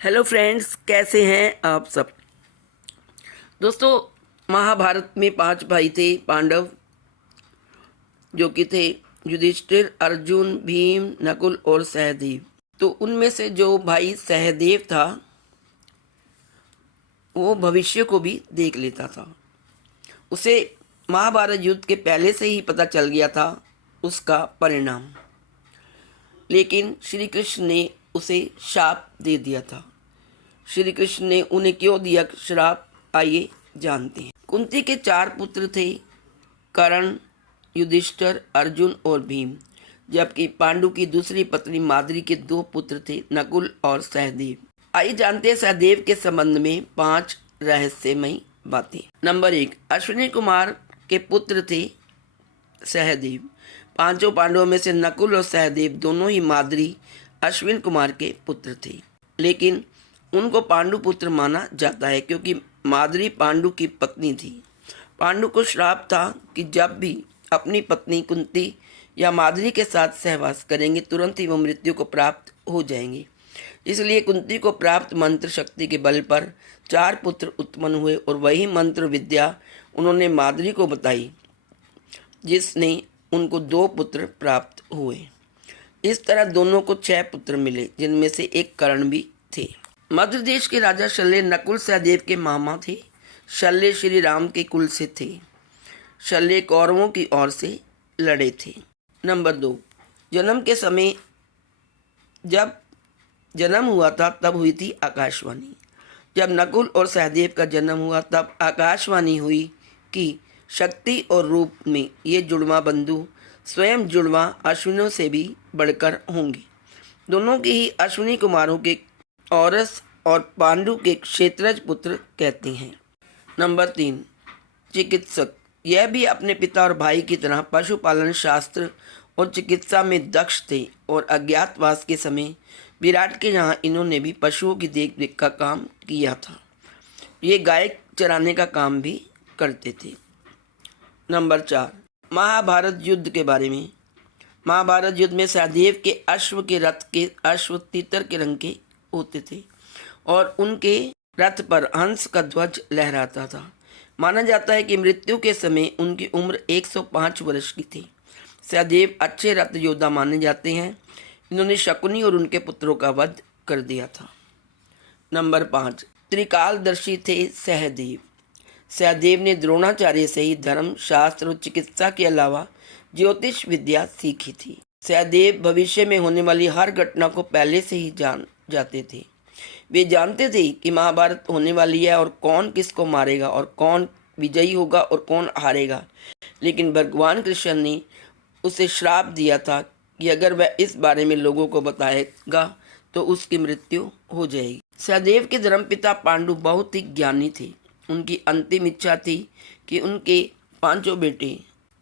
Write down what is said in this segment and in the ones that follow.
Hello friends, कैसे हैं आप सब। दोस्तों, महाभारत में 5 भाई थे पांडव, जो कि थे युधिष्ठिर, अर्जुन, भीम, नकुल और सहदेव। तो उनमें से जो भाई सहदेव था वो भविष्य को भी देख लेता था। उसे महाभारत युद्ध के पहले से ही पता चल गया था उसका परिणाम, लेकिन श्री कृष्ण ने उसे शाप दे दिया था। श्री कृष्ण ने उन्हें क्यों दिया श्राप, आइए जानते हैं। कुंती के 4 पुत्र थे, कर्ण, युधिष्ठिर, अर्जुन और भीम, जबकि पांडु की दूसरी पत्नी माद्री के 2 पुत्र थे, नकुल और सहदेव। आइए जानते हैं सहदेव के संबंध में 5 रहस्यमयी बातें। नंबर 1, अश्विनी कुमार के पुत्र थे सहदेव। 5 पांडवों में से नकुल और सहदेव दोनों ही माद्री अश्विन कुमार के पुत्र थे, लेकिन उनको पांडु पुत्र माना जाता है क्योंकि माद्री पांडु की पत्नी थी। पांडु को श्राप था कि जब भी अपनी पत्नी कुंती या माद्री के साथ सहवास करेंगे तुरंत ही वो मृत्यु को प्राप्त हो जाएंगे। इसलिए कुंती को प्राप्त मंत्र शक्ति के बल पर 4 पुत्र उत्पन्न हुए और वही मंत्र विद्या उन्होंने माद्री को बताई, जिसने उनको 2 पुत्र प्राप्त हुए। इस तरह दोनों को 6 पुत्र मिले, जिनमें से एक कर्ण भी थे। मध्य देश के राजा शल्य नकुल सहदेव के मामा थे। शल्य श्री राम के कुल से थे। शल्य कौरवों की ओर से लड़े थे। नंबर 2, जन्म के समय जब जन्म हुआ था तब हुई थी आकाशवाणी। जब नकुल और सहदेव का जन्म हुआ तब आकाशवाणी हुई कि शक्ति और रूप में ये जुड़वा बंधु स्वयं जुड़वा अश्विनों से भी बढ़कर होंगे। दोनों के ही अश्विनी कुमारों के औरस और पांडु के क्षेत्रज पुत्र कहते हैं। नंबर 3, चिकित्सक। यह भी अपने पिता और भाई की तरह पशुपालन शास्त्र और चिकित्सा में दक्ष थे और अज्ञातवास के समय विराट के यहाँ इन्होंने भी पशुओं की देखरेख का काम किया था। ये गाय चराने का काम भी करते थे। नंबर 4, महाभारत युद्ध के बारे में। महाभारत युद्ध में सहदेव के अश्व के रथ के अश्व तीतर के रंग के होते थे और उनके रथ पर हंस का ध्वज लहराता था। माना जाता है कि मृत्यु के समय उनकी उम्र 105 वर्ष की थी। सहदेव अच्छे रथ योद्धा माने जाते हैं। इन्होंने शकुनी और उनके पुत्रों का वध कर दिया था। नंबर 5, त्रिकालदर्शी थे सहदेव। सहदेव ने द्रोणाचार्य से ही धर्म, शास्त्र और चिकित्सा के अलावा ज्योतिष विद्या सीखी थी। सहदेव भविष्य में होने वाली हर घटना को पहले से ही जान जाते थे। वे जानते थे कि महाभारत होने वाली है और कौन किसको मारेगा और कौन विजयी होगा और कौन हारेगा, लेकिन भगवान कृष्ण ने उसे श्राप दिया था कि अगर वह इस बारे में लोगों को बताएगा तो उसकी मृत्यु हो जाएगी। सहदेव के धर्मपिता पांडु बहुत ही ज्ञानी थे। उनकी अंतिम इच्छा थी कि उनके 5 बेटे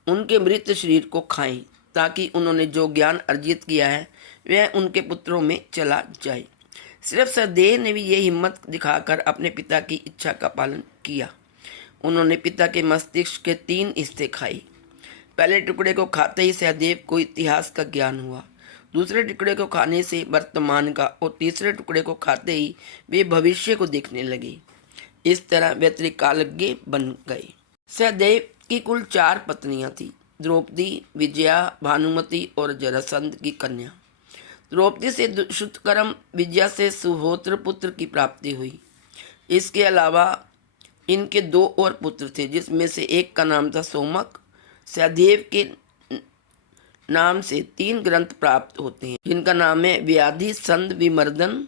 उनके मृत शरीर को खाएं, ताकि उन्होंने जो ज्ञान अर्जित किया है वह उनके पुत्रों में चला जाए। सिर्फ सहदेव ने भी ये हिम्मत दिखाकर अपने पिता की इच्छा का पालन किया। उन्होंने पिता के मस्तिष्क के 3 हिस्से खाए। पहले टुकड़े को खाते ही सहदेव को इतिहास का ज्ञान हुआ। दूसरे टुकड़े को खाने से वर्तमान का और तीसरे टुकड़े को खाते ही वे भविष्य को देखने लगे। इस तरह वे त्रिकालज्ञ बन गए। सहदेव की कुल 4 पत्नियां थीं, द्रौपदी, विजया, भानुमति और जरासंध की कन्या। द्रौपदी से श्रुतकर्म, विजया से सुहोत्र पुत्र की प्राप्ति हुई। इसके अलावा इनके 2 और पुत्र थे, जिसमें से एक का नाम था सोमक। सहदेव के नाम से 3 ग्रंथ प्राप्त होते हैं, जिनका नाम है व्याधि, संध, विमर्दन,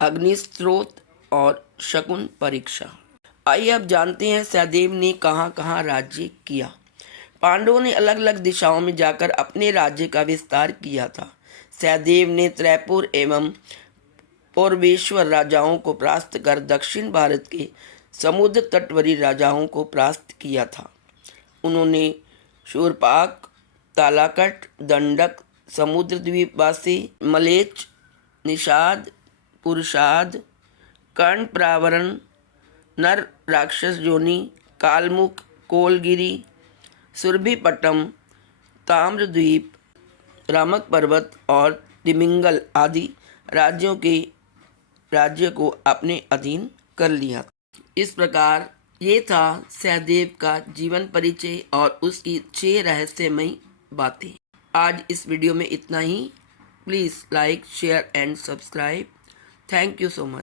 अग्निस्त्रोत और शकुन परीक्षा। आइए अब जानते हैं सहदेव ने कहाँ कहाँ राज्य किया। पांडवों ने अलग अलग दिशाओं में जाकर अपने राज्य का विस्तार किया था। सहदेव ने त्रैपुर एवं पौरवेश्वर राजाओं को परास्त कर दक्षिण भारत के समुद्र तटवर्ती राजाओं को परास्त किया था। उन्होंने शूरपाक, तालाकट, दंडक, समुद्र द्वीपवासी, मलेच, निषाद, पुरुषाद, कर्ण प्रावरण, नर राक्षस जोनी, कालमुख, कोलगिरी, सुरभिपट्टम, ताम्रद्वीप, रामक पर्वत और तिमिंगल आदि राज्यों के राज्य को अपने अधीन कर लिया। इस प्रकार ये था सहदेव का जीवन परिचय और उसकी 6 रहस्यमयी बातें। आज इस वीडियो में इतना ही। Please like, share and subscribe. Thank you so much.